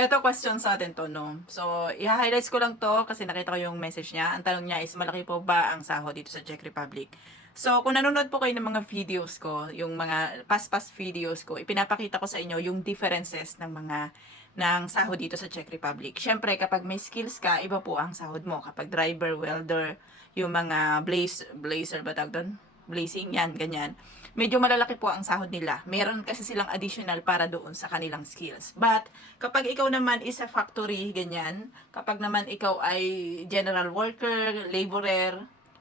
Eto question sa atin 'to 'no. So, iha-highlights ko lang 'to kasi nakita ko yung message niya. Ang tanong niya is, malaki po ba ang sahod dito sa Czech Republic? So, kung nanonood po kayo ng mga videos ko, yung mga past videos ko, ipinapakita ko sa inyo yung differences ng sahod dito sa Czech Republic. Siyempre, kapag may skills ka, iba po ang sahod mo. Kapag driver, welder, yung mga blazer ba tawag do'n? Blazing, yan, ganyan. Medyo malalaki po ang sahod nila. Meron kasi silang additional para doon sa kanilang skills. But, kapag ikaw naman is a factory, ganyan, kapag naman ikaw ay general worker, laborer,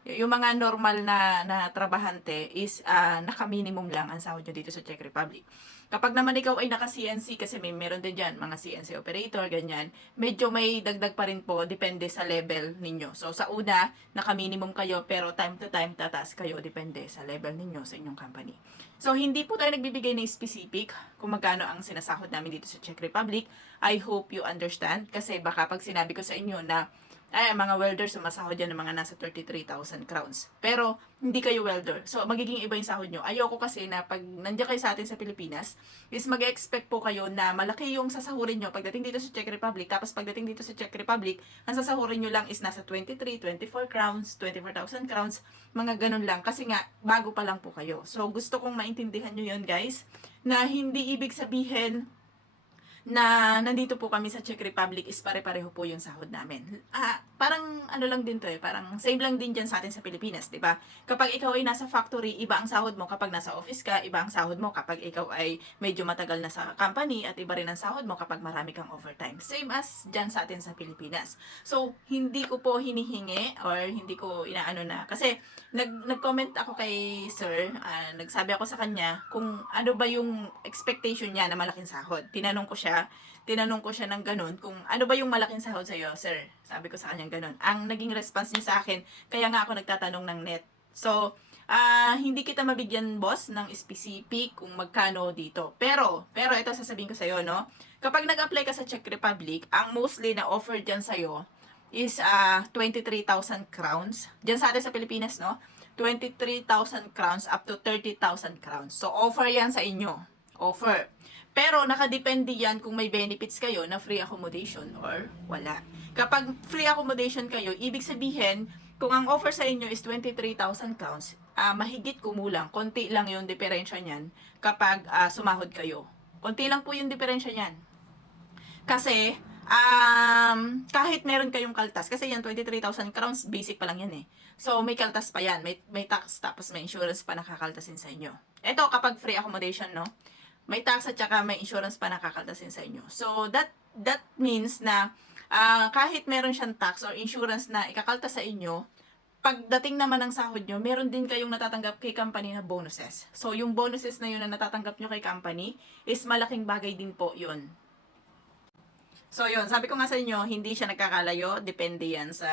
yung mga normal na trabahante is naka-minimum lang ang sahod nyo dito sa Czech Republic. Kapag naman ikaw ay naka-CNC, kasi meron din dyan, mga CNC operator, ganyan, medyo may dagdag pa rin po, depende sa level ninyo. So, sa una, naka-minimum kayo, pero time to time, tataas kayo, depende sa level ninyo sa inyong company. So, hindi po tayo nagbibigay ng specific kung magkano ang sinasahod namin dito sa Czech Republic. I hope you understand, kasi baka pag sinabi ko sa inyo na mga welders, sumasahod yan ng mga nasa 33,000 crowns. Pero, hindi kayo welder. So, magiging iba yung sahod nyo. Ayoko kasi na pag nandiyan kayo sa atin sa Pilipinas, is mag-expect po kayo na malaki yung sasahurin nyo pagdating dito sa Czech Republic. Tapos, pagdating dito sa Czech Republic, ang sasahurin nyo lang is nasa 23, 24 crowns, 24,000 crowns, mga ganun lang. Kasi nga, bago pa lang po kayo. So, gusto kong maintindihan nyo yun, guys, na hindi ibig sabihin na nandito po kami sa Czech Republic is pare-pareho po yung sahod namin. Parang ano lang din to parang same lang din dyan sa atin sa Pilipinas, di ba? Kapag ikaw ay nasa factory, iba ang sahod mo kapag nasa office ka, iba ang sahod mo kapag ikaw ay medyo matagal na sa company, at iba rin ang sahod mo kapag marami kang overtime. Same as dyan sa atin sa Pilipinas. So, hindi ko po hinihingi or hindi ko inaano na. Kasi, nag-comment ako kay sir, nagsabi ako sa kanya kung ano ba yung expectation niya na malaking sahod. Tinanong ko siya ng ganun, kung ano ba yung malaking sahod sa'yo, sir? Sabi ko sa kanya ganun. Ang naging response niya sa akin, kaya nga ako nagtatanong ng net. So, hindi kita mabigyan, boss, ng specific kung magkano dito. Pero ito sasabihin ko sa'yo, no? Kapag nag-apply ka sa Czech Republic, ang mostly na offer dyan sa'yo is 23,000 crowns. Dyan sa atin sa Pilipinas, no? 23,000 crowns up to 30,000 crowns. So, offer yan sa inyo. Offer. Pero nakadepende yan kung may benefits kayo na free accommodation or wala. Kapag free accommodation kayo, ibig sabihin, kung ang offer sa inyo is 23,000 crowns, mahigit kumulang, konti lang yung diferensya niyan kapag sumahod kayo. Konti lang po yung diferensya niyan. Kasi, kahit meron kayong kaltas, kasi yan 23,000 crowns, basic pa lang yan So, may kaltas pa yan, may tax, tapos may insurance pa nakakaltasin sa inyo. Ito, kapag free accommodation, no? May tax at saka may insurance pa nakakaltasin sa inyo. So, that means na kahit meron siyang tax or insurance na ikakaltas sa inyo, pagdating naman ng sahod nyo, meron din kayong natatanggap kay company na bonuses. So, yung bonuses na yun na natatanggap nyo kay company is malaking bagay din po yun. So, yun. Sabi ko nga sa inyo, hindi siya nagkakalayo. Depende yan sa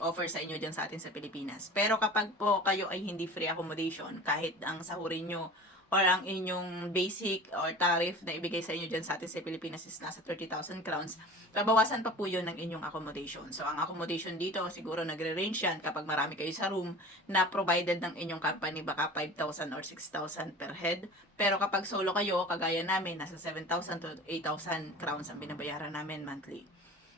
offer sa inyo dyan sa atin sa Pilipinas. Pero kapag po kayo ay hindi free accommodation, kahit ang sahurin nyo or ang inyong basic or tariff na ibigay sa inyo dyan sa atin sa Pilipinas is nasa 30,000 crowns, babawasan pa po yun ng inyong accommodation. So, ang accommodation dito, siguro nagre-range yan kapag marami kayo sa room na provided ng inyong company, baka 5,000 or 6,000 per head. Pero kapag solo kayo, kagaya namin, nasa 7,000 to 8,000 crowns ang binabayaran namin monthly.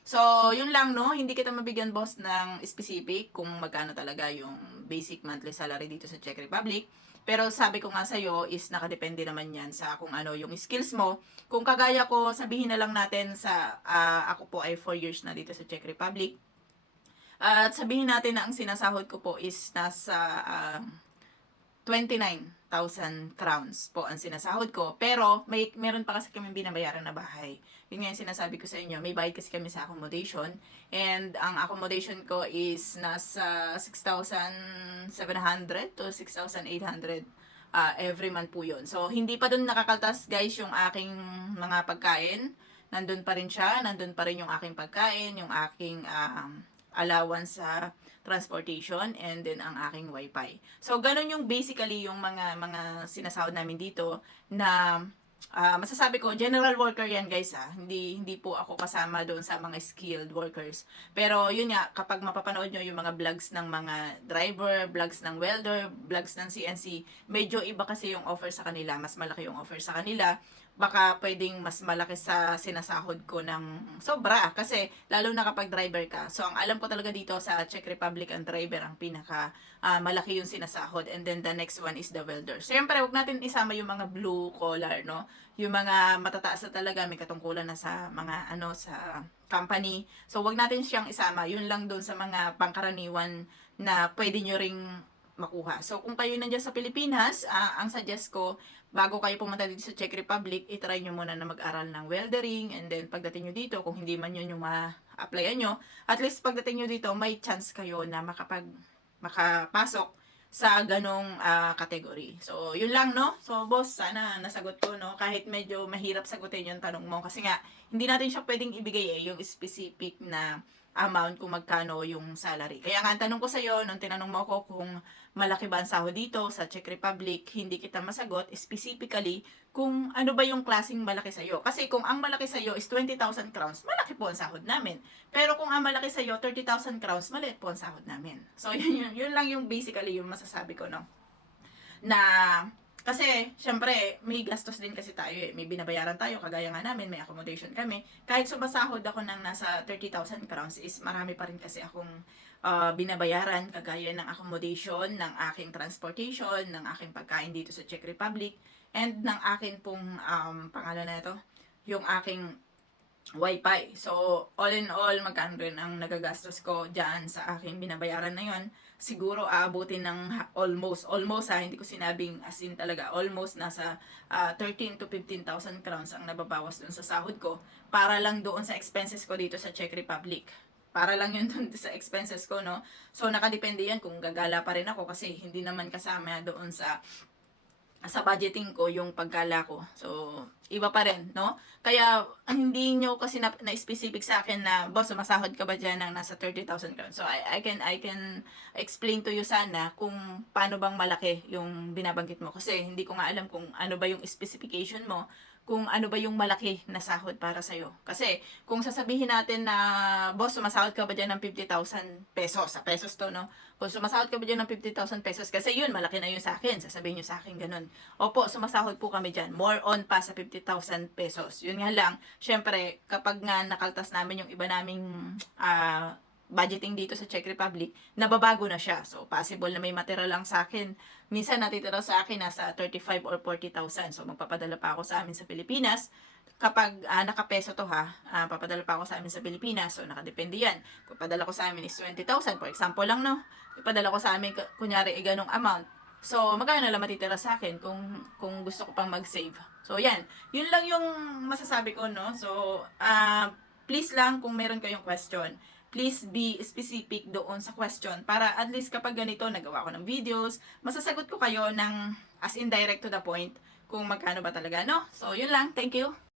So, yun lang, no? Hindi kita mabigyan, boss, ng specific kung magkano talaga yung basic monthly salary dito sa Czech Republic. Pero sabi ko nga sa'yo is nakadepende naman yan sa kung ano yung skills mo. Kung kagaya ko, sabihin na lang natin sa ako po ay 4 years na dito sa Czech Republic. At sabihin natin na ang sinasahod ko po is nasa 29,000 crowns po ang sinasahod ko. Pero meron pa kasi kami binabayaran na bahay. Yun nga yung sinasabi ko sa inyo. May bayad kasi kami sa accommodation. And ang accommodation ko is nasa 6,700 to 6,800 every month po yun. So, hindi pa dun nakakaltas, guys, yung aking mga pagkain. Nandun pa rin siya. Nandun pa rin yung aking pagkain, yung aking allowance sa transportation, and then ang aking wifi. So, ganun yung basically yung mga sinasahod namin dito na masasabi ko, general worker yan, guys, Hindi po ako kasama doon sa mga skilled workers. Pero, yun nga, kapag mapapanood nyo yung mga vlogs ng mga driver, vlogs ng welder, vlogs ng CNC, medyo iba kasi yung offer sa kanila. Mas malaki yung offer sa kanila. baka pwedeng mas malaki sa sinasahod ko ng sobra. Kasi, lalo na kapag driver ka. So, ang alam ko talaga dito sa Czech Republic, ang driver ang pinaka malaki yung sinasahod. And then, the next one is the welder. Siyempre, wag natin isama yung mga blue collar, no? Yung mga matataas na talaga, may katungkulan na sa mga, sa company. So, wag natin siyang isama. Yun lang doon sa mga pangkaraniwan na pwede nyo ring makuha. So, kung kayo nandiyan sa Pilipinas, ang suggest ko, bago kayo pumunta dito sa Czech Republic, itry nyo muna na mag-aral ng weldering, and then pagdating nyo dito, kung hindi man yun yung ma-applyan nyo, at least pagdating nyo dito, may chance kayo na makapasok sa ganong category. So, yun lang, no? So, boss, sana nasagot ko, no? Kahit medyo mahirap sagutin yung tanong mo. Kasi nga, hindi natin siya pwedeng ibigay yung specific na amount kung magkano yung salary. Kaya nga, ang tanong ko sa'yo, nung tinanong mo ako kung malaki ba ang sahod dito sa Czech Republic, hindi kita masagot specifically kung ano ba yung klaseng malaki sa'yo. Kasi kung ang malaki sa'yo is 20,000 crowns, malaki po ang sahod namin. Pero kung ang malaki sa'yo, 30,000 crowns, maliit po ang sahod namin. So, yun lang yung basically yung masasabi ko, no? Na, kasi, syempre, may gastos din kasi tayo eh. May binabayaran tayo, kagaya nga namin, may accommodation kami. Kahit sumasahod ako ng nasa 30,000 crowns is marami pa rin kasi akong binabayaran, kagaya ng accommodation, ng aking transportation, ng aking pagkain dito sa Czech Republic, and ng akin pong, pangalan na ito, yung aking Wi-Fi. So, all in all, magkano rin ang nagagastos ko dyan sa aking binabayaran na yon. Siguro aabutin ng almost hindi ko sinabing as in talaga, almost nasa 13 to 15,000 crowns ang nababawas dun sa sahod ko para lang doon sa expenses ko dito sa Czech Republic. Para lang yun dun sa expenses ko, no? So, nakadepende yan kung gagala pa rin ako kasi hindi naman kasama doon sa budgeting ko yung pagkala ko. So, iba pa rin, no? Kaya, hindi nyo kasi na-specific sa akin na, boss, sumasahod ka ba dyan ng nasa 30,000 crowns? So, I can explain to you sana kung paano bang malaki yung binabanggit mo. Kasi, hindi ko nga alam kung ano ba yung specification mo, kung ano ba yung malaki na sahod para sa'yo. Kasi, kung sasabihin natin na, boss, sumasahod ka ba dyan ng 50,000 pesos? Sa pesos to, no? Kung sumasahod ka ba dyan ng 50,000 pesos? Kasi yun, malaki na yun sa akin. Sasabihin nyo sa akin ganun. Opo, sumasahod po kami dyan. More on pa sa 50,000 pesos. Yun nga lang, syempre, kapag nga nakaltas namin yung iba naming budgeting dito sa Czech Republic, nababago na siya. So, possible na may matira lang sa akin. Minsan natitira sa akin nasa 35 or 40,000. So, magpapadala pa ako sa amin sa Pilipinas. Kapag nakapeso to papadala pa ako sa amin sa Pilipinas. So, nakadepende yan. Kung padala ko sa amin is 20,000, for example lang, no? Ipadala ko sa amin, kunyari, ganong amount. So, magkano na lang matitira sa akin kung gusto ko pang mag-save. So, yan. Yun lang yung masasabi ko, no? So, please lang kung meron kayong question, please be specific doon sa question para at least kapag ganito, nagawa ko ng videos, masasagot ko kayo ng as in direct to the point kung magkano ba talaga, no? So, yun lang. Thank you.